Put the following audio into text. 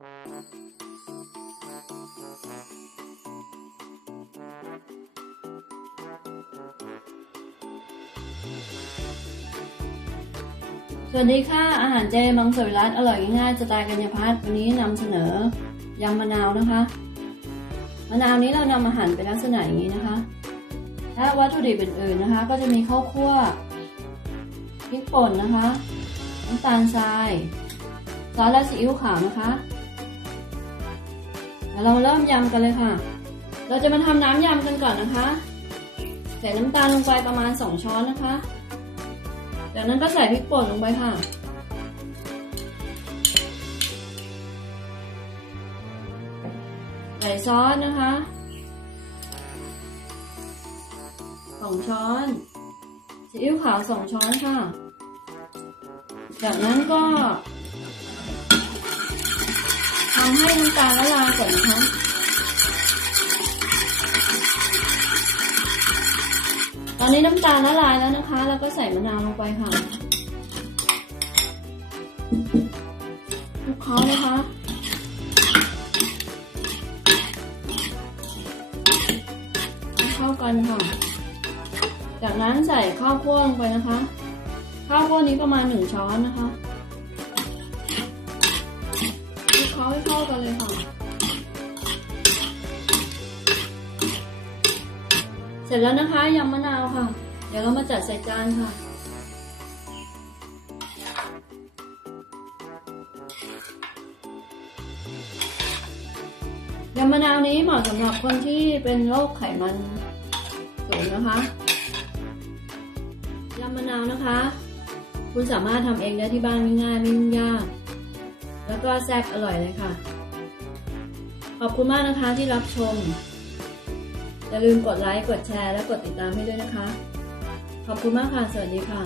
สวัสดีค่ะ อาหารเจมังสวิรัตอร่อยง่ายๆสไตล์กัญญาพัฒน์วันนี้นำเสนอยำมะนาวนะคะมะนาวนี้เรานำมาหั่นเป็นลักษณะอย่างนี้นะคะและวัตถุดิบอื่นๆนะคะ ก็จะมีข้าวคั่วพริกป่นนะคะน้ำตาลทรายซอสและซีอิ๊วขาวนะคะ ยวเราเริ่มยำกันเลยค่ะ เราจะมาทำน้ำยำกันก่อนนะคะ ใส่น้ำตาลลงไปประมาณ 2 ช้อนนะคะ จากนั้นก็ใส่พริกป่นลงไปค่ะ ใส่ซอสนะคะสองช้อนซีอิ๊วขาวสองช้อนค่ะ จากนั้นก็ ทำให้น้ำตาลละลายก่อนนะคะตอนนี้น้ำตาลละลายแล้วนะคะแล้วก็ใส่มะนาวลงไปค่ะคลุกเคล้านะคะให้เข้ากันค่ะ จากนั้นใส่ข้าวคั่วลงไปนะคะ ข้าวคั่วนี้ประมาณหนึ่งช้อนนะคะ สร็จแล้วนะคะยำมะนาวค่ะ เดี๋ยวเรามาจัดใส่จานค่ะ ยำมะนาวนี้เหมาะสำหรับคนที่เป็นโรคไขมันสูงนะคะ ยำมะนาวนะคะ คุณสามารถทำเองได้ที่บ้านง่ายๆไม่ยุ่งยาก แล้วก็แซ่บอร่อยเลยค่ะ ขอบคุณมากนะคะที่รับชม อย่าลืมกดไลค์ กดแชร์ และกดติดตามให้ด้วยนะคะ ขอบคุณมากค่ะ สวัสดีค่ะ